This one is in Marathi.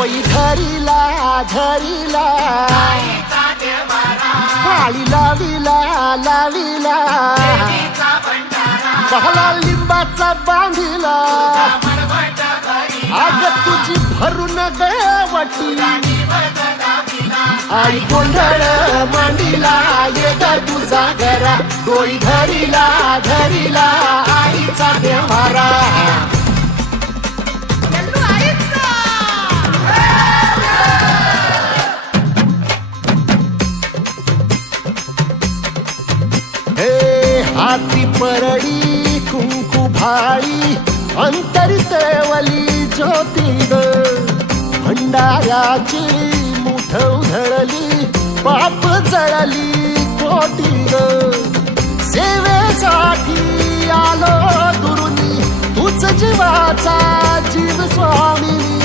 डोई धरिला धरिला काळी लावीला लावीला पहला लिंबाचा बांधिला आग तुझी भरून गवटी आई गोंधळ मांडीला ये ग तुझा घरा डोई धरिला धरिला आईचा देवारा हाती परडी कुंकू भाळी अंतरितवली ज्योती ग भंडाऱ्याची मुठ उधळली पाप जळली कोटी ग सेवेसाठी आलो दुरुनी तूच जीवाचा जीव स्वामी